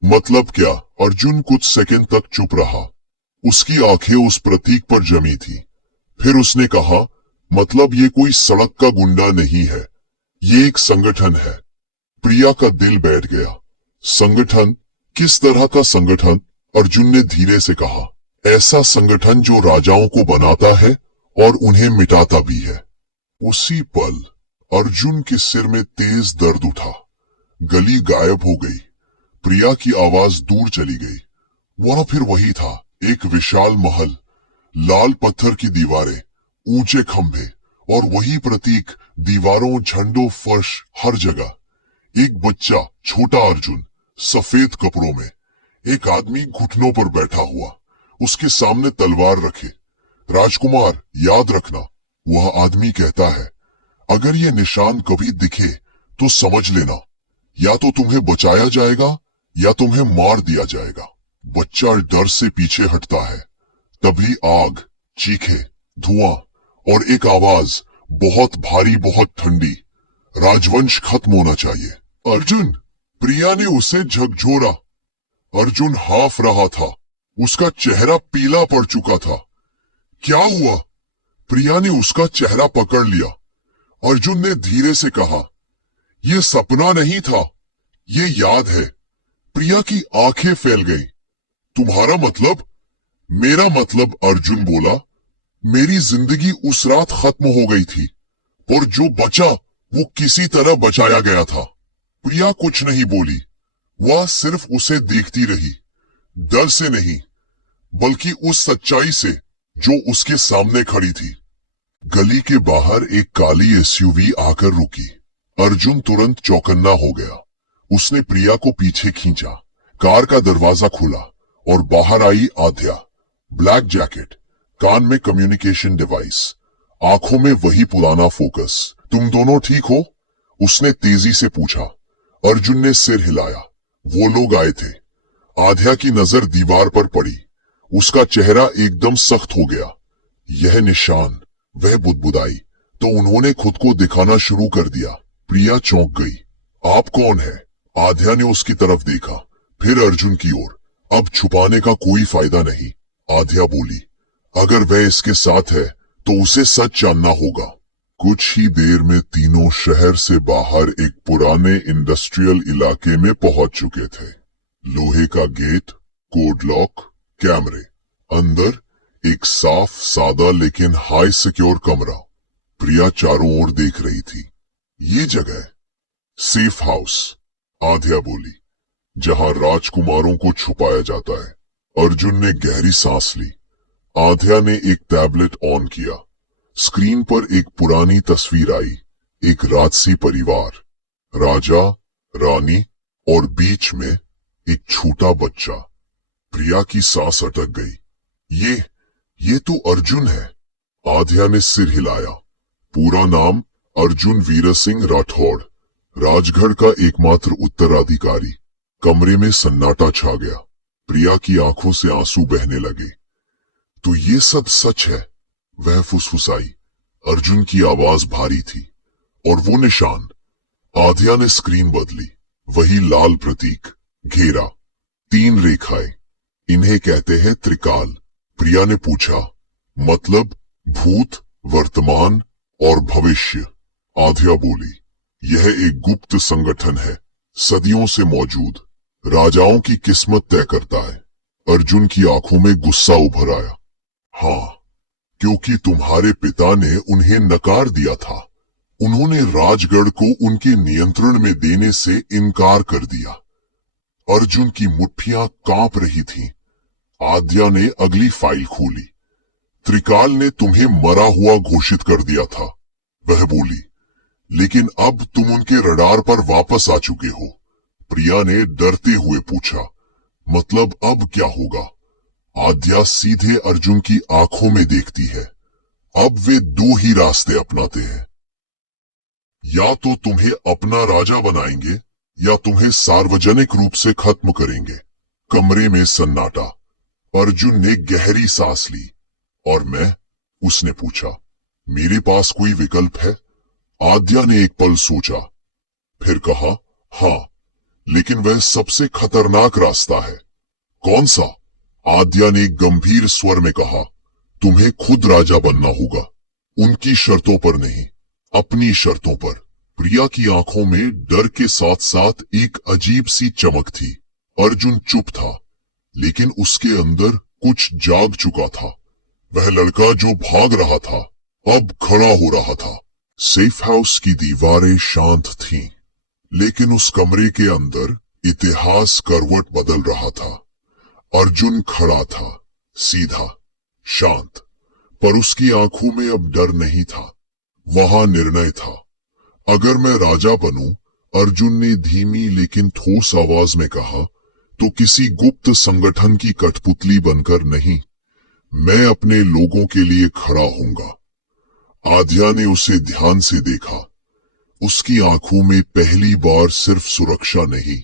मतलब क्या? अर्जुन कुछ सेकंड तक चुप रहा। उसकी आंखें उस प्रतीक पर जमी थी। फिर उसने कहा, मतलब ये कोई सड़क का गुंडा नहीं है, ये एक संगठन है। प्रिया का दिल बैठ गया। संगठन? किस तरह का संगठन? अर्जुन ने धीरे से कहा, ऐसा संगठन जो राजाओं को बनाता है और उन्हें मिटाता भी है। उसी पल अर्जुन के सिर में तेज दर्द उठा। गली गायब हो गई। प्रिया की आवाज दूर चली गई। वह फिर वही था, एक विशाल महल, लाल पत्थर की दीवारें, ऊंचे खंभे, और वही प्रतीक, दीवारों, झंडों, फर्श, हर जगह। एक बच्चा, छोटा अर्जुन, सफेद कपड़ों में। एक आदमी घुटनों पर बैठा हुआ, उसके सामने तलवार रखे। राजकुमार, याद रखना, वह आदमी कहता है, अगर ये निशान कभी दिखे तो समझ लेना, या तो तुम्हें बचाया जाएगा या तुम्हें मार दिया जाएगा। बच्चा डर से पीछे हटता है। तभी आग, चीखें, धुआं और एक आवाज, बहुत भारी, बहुत ठंडी, राजवंश खत्म होना चाहिए। अर्जुन! प्रिया ने उसे झकझोरा। अर्जुन हाफ रहा था, उसका चेहरा पीला पड़ चुका था। क्या हुआ? प्रिया ने उसका चेहरा पकड़ लिया। अर्जुन ने धीरे से कहा, यह सपना नहीं था, ये याद है। प्रिया की आंखें फैल गईं। तुम्हारा मतलब? मेरा मतलब, अर्जुन बोला, मेरी जिंदगी उस रात खत्म हो गई थी, और जो बचा वो किसी तरह बचाया गया था। प्रिया कुछ नहीं बोली, वह सिर्फ उसे देखती रही, डर से नहीं, बल्कि उस सच्चाई से जो उसके सामने खड़ी थी। गली के बाहर एक काली एसयूवी आकर रुकी। अर्जुन तुरंत चौकन्ना हो गया। उसने प्रिया को पीछे खींचा। कार का दरवाजा खुला और बाहर आई आद्या। ब्लैक जैकेट, कान में कम्युनिकेशन डिवाइस, आंखों में वही पुराना फोकस। तुम दोनों ठीक हो? उसने तेजी से पूछा। अर्जुन ने सिर हिलाया। वो लोग आए थे। आद्या की नजर दीवार पर पड़ी। उसका चेहरा एकदम सख्त हो गया। यह निशान। वह बुदबुदाई तो उन्होंने खुद को दिखाना शुरू कर दिया। प्रिया चौंक गई। आप कौन है? आद्या ने उसकी तरफ देखा, फिर अर्जुन की ओर। अब छुपाने का कोई फायदा नहीं। आद्या बोली, अगर वह इसके साथ है तो उसे सच जानना होगा। कुछ ही देर में तीनों शहर से बाहर एक पुराने इंडस्ट्रियल इलाके में पहुंच चुके थे। लोहे का गेट, कोड लॉक, कैमरे। अंदर एक साफ सादा लेकिन हाई सिक्योर कमरा। प्रिया चारों ओर देख रही थी। ये जगह सेफ हाउस, आद्या बोली, जहां राजकुमारों को छुपाया जाता है। अर्जुन ने गहरी सांस ली। आद्या ने एक टैबलेट ऑन किया। स्क्रीन पर एक पुरानी तस्वीर आई। एक राजसी परिवार, राजा, रानी और बीच में एक छोटा बच्चा। प्रिया की सांस अटक गई। ये तो अर्जुन है। आद्या ने सिर हिलाया। पूरा नाम अर्जुन वीर सिंह राठौड़, राजगढ़ का एकमात्र उत्तराधिकारी। कमरे में सन्नाटा छा गया। प्रिया की आंखों से आंसू बहने लगे। तो ये सब सच है? वह फुसफुसाई। अर्जुन की आवाज भारी थी। और वो निशान। आद्या ने स्क्रीन बदली। वही लाल प्रतीक, घेरा, 3 रेखाएं। इन्हें कहते हैं त्रिकाल। प्रिया ने पूछा, मतलब भूत, वर्तमान और भविष्य? आद्या बोली, यह एक गुप्त संगठन है, सदियों से मौजूद। राजाओं की किस्मत तय करता है। अर्जुन की आंखों में गुस्सा उभर आया। हाँ, क्योंकि तुम्हारे पिता ने उन्हें नकार दिया था। उन्होंने राजगढ़ को उनके नियंत्रण में देने से इनकार कर दिया। अर्जुन की मुट्ठियां कांप रही थीं। आद्या ने अगली फाइल खोली। त्रिकाल ने तुम्हें मरा हुआ घोषित कर दिया था, वह बोली, लेकिन अब तुम उनके रडार पर वापस आ चुके हो। प्रिया ने डरते हुए पूछा, मतलब अब क्या होगा? आद्या सीधे अर्जुन की आंखों में देखती है। अब वे 2 ही रास्ते अपनाते हैं। या तो तुम्हें अपना राजा बनाएंगे या तुम्हें सार्वजनिक रूप से खत्म करेंगे। कमरे में सन्नाटा। अर्जुन ने गहरी सांस ली। और मैं? उसने पूछा। मेरे पास कोई विकल्प है? आद्या ने एक पल सोचा, फिर कहा, हाँ, लेकिन वह सबसे खतरनाक रास्ता है। कौन सा? आद्या ने गंभीर स्वर में कहा, तुम्हें खुद राजा बनना होगा। उनकी शर्तों पर नहीं, अपनी शर्तों पर। प्रिया की आंखों में डर के साथ साथ एक अजीब सी चमक थी। अर्जुन चुप था, लेकिन उसके अंदर कुछ जाग चुका था। वह लड़का जो भाग रहा था, अब खड़ा हो रहा था। सेफ हाउस की दीवारें शांत थीं, लेकिन उस कमरे के अंदर इतिहास करवट बदल रहा था। अर्जुन खड़ा था, सीधा, शांत, पर उसकी आंखों में अब डर नहीं था। वहां निर्णय था। अगर मैं राजा बनूं, अर्जुन ने धीमी लेकिन ठोस आवाज में कहा, तो किसी गुप्त संगठन की कठपुतली बनकर नहीं, मैं अपने लोगों के लिए खड़ा होऊंगा। आद्या ने उसे ध्यान से देखा। उसकी आंखों में पहली बार सिर्फ सुरक्षा नहीं,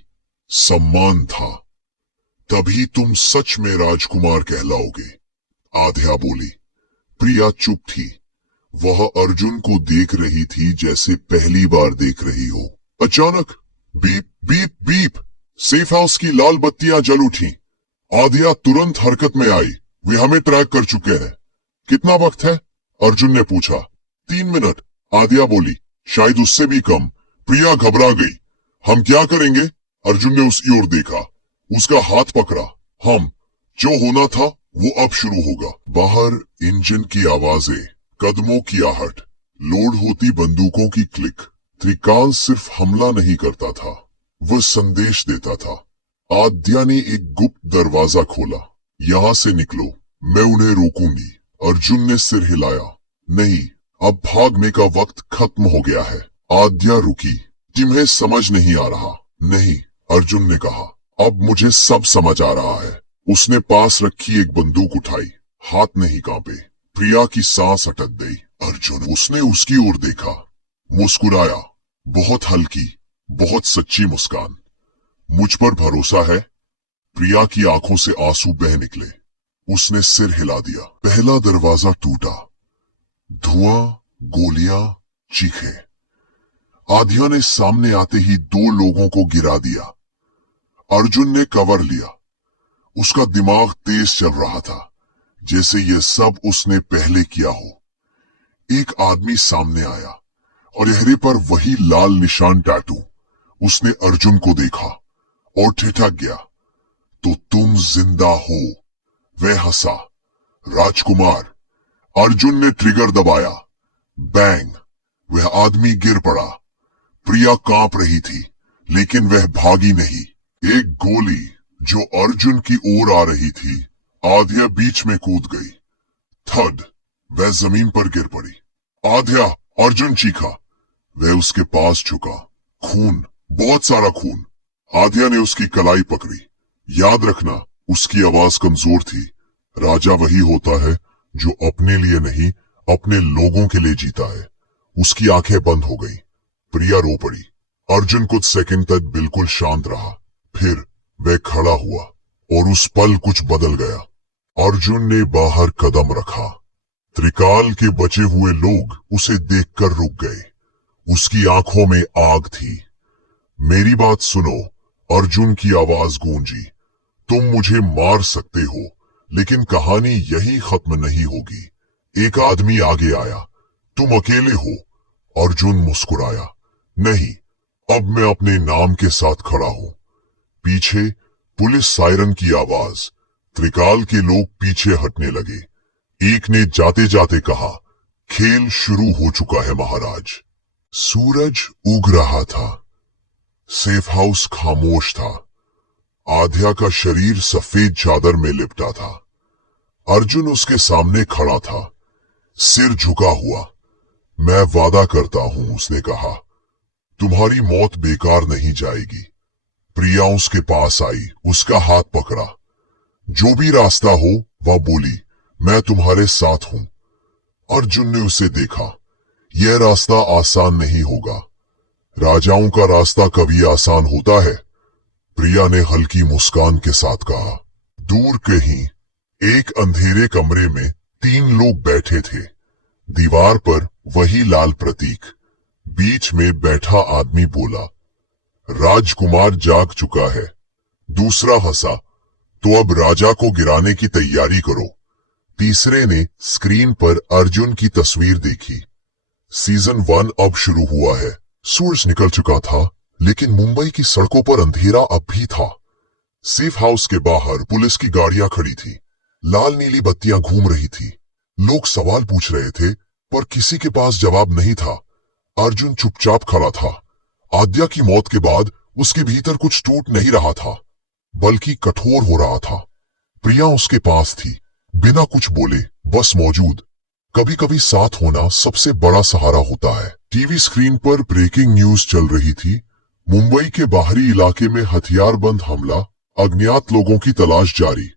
सम्मान था। तभी तुम सच में राजकुमार कहलाओगे, आद्या बोली। प्रिया चुप थी। वह अर्जुन को देख रही थी जैसे पहली बार देख रही हो। अचानक beep beep beep, safe house की लाल बत्तियां जल उठी। आद्या तुरंत हरकत में आई। वे हमें ट्रैक कर चुके हैं। कितना वक्त है? अर्जुन ने पूछा। 3 मिनट, आद्या बोली। शायद उससे भी कम। प्रिया घबरा गई। हम क्या करेंगे? अर्जुन ने उसकी ओर देखा। उसका हाथ पकड़ा। हम, जो होना था वो अब शुरू होगा। बाहर इंजन की आवाजें, कदमों की आहट, लोड होती बंदूकों की क्लिक। त्रिकाल सिर्फ हमला नहीं करता था, वह संदेश देता था। आद्या ने एक गुप्त दरवाजा खोला। यहां से निकलो, मैं उन्हें रोकूंगी। अर्जुन ने सिर हिलाया। नहीं, अब भागने का वक्त खत्म हो गया है। आद्या रुकी। तुम्हें समझ नहीं आ रहा? नहीं, अर्जुन ने कहा। अब मुझे सब समझ आ रहा है। उसने पास रखी एक बंदूक उठाई। हाथ नहीं कांपे। प्रिया की सांस अटक गई। अर्जुन, उसने उसकी ओर देखा, मुस्कुराया, बहुत हल्की, बहुत सच्ची मुस्कान। मुझ पर भरोसा है? प्रिया की आंखों से आंसू बह निकले। उसने सिर हिला दिया। पहला दरवाजा टूटा। धुआं, गोलियां, चीखें। आद्या ने सामने आते ही 2 लोगों को गिरा दिया। अर्जुन ने कवर लिया। उसका दिमाग तेज चल रहा था, जैसे यह सब उसने पहले किया हो। एक आदमी सामने आया और चेहरे पर वही लाल निशान टैटू। उसने अर्जुन को देखा और ठिठक गया। तो तुम जिंदा हो? वह हंसा। राजकुमार। अर्जुन ने ट्रिगर दबाया। बैंग। वह आदमी गिर पड़ा। प्रिया कांप रही थी, लेकिन वह भागी नहीं। एक गोली जो अर्जुन की ओर आ रही थी, आद्या बीच में कूद गई। थड। वह जमीन पर गिर पड़ी। आद्या! अर्जुन चीखा। वह उसके पास झुका। खून, बहुत सारा खून। आद्या ने उसकी कलाई पकड़ी। याद रखना, उसकी आवाज कमजोर थी। राजा वही होता है जो अपने लिए नहीं, अपने लोगों के लिए जीता है। उसकी आंखें बंद हो गई। प्रिया रो पड़ी। अर्जुन कुछ सेकंड तक बिल्कुल शांत रहा। फिर वह खड़ा हुआ और उस पल कुछ बदल गया। अर्जुन ने बाहर कदम रखा। त्रिकाल के बचे हुए लोग उसे देखकर रुक गए। उसकी आंखों में आग थी। मेरी बात सुनो, अर्जुन की आवाज गूंजी। तुम मुझे मार सकते हो, लेकिन कहानी यही खत्म नहीं होगी। एक आदमी आगे आया। तुम अकेले हो? अर्जुन मुस्कुराया। नहीं, अब मैं अपने नाम के साथ खड़ा हूं। पीछे पुलिस सायरन की आवाज। त्रिकाल के लोग पीछे हटने लगे। एक ने जाते जाते कहा, खेल शुरू हो चुका है महाराज। सूरज उग रहा था। सेफ हाउस खामोश था। आद्या का शरीर सफेद चादर में लिपटा था। अर्जुन उसके सामने खड़ा था, सिर झुका हुआ। मैं वादा करता हूं, उसने कहा, तुम्हारी मौत बेकार नहीं जाएगी। प्रिया उसके पास आई, उसका हाथ पकड़ा। जो भी रास्ता हो, वह बोली, मैं तुम्हारे साथ हूं। अर्जुन ने उसे देखा। यह रास्ता आसान नहीं होगा। राजाओं का रास्ता कभी आसान होता है? प्रिया ने हल्की मुस्कान के साथ कहा। दूर कहीं एक अंधेरे कमरे में 3 लोग बैठे थे। दीवार पर वही लाल प्रतीक। बीच में बैठा आदमी बोला, राजकुमार जाग चुका है। दूसरा हंसा, तो अब राजा को गिराने की तैयारी करो। तीसरे ने स्क्रीन पर अर्जुन की तस्वीर देखी। सीजन 1 अब शुरू हुआ है। सूरज निकल चुका था, लेकिन मुंबई की सड़कों पर अंधेरा अब भी था। सेफ हाउस के बाहर पुलिस की गाड़ियां खड़ी थी। लाल नीली बत्तियां घूम रही थी। लोग सवाल पूछ रहे थे, पर किसी के पास जवाब नहीं था। अर्जुन चुपचाप खड़ा था। आद्या की मौत के बाद उसके भीतर कुछ टूट नहीं रहा था, बल्कि कठोर हो रहा था। प्रिया उसके पास थी, बिना कुछ बोले, बस मौजूद। कभी कभी साथ होना सबसे बड़ा सहारा होता है। टीवी स्क्रीन पर ब्रेकिंग न्यूज चल रही थी। मुंबई के बाहरी इलाके में हथियारबंद हमला, अज्ञात लोगों की तलाश जारी।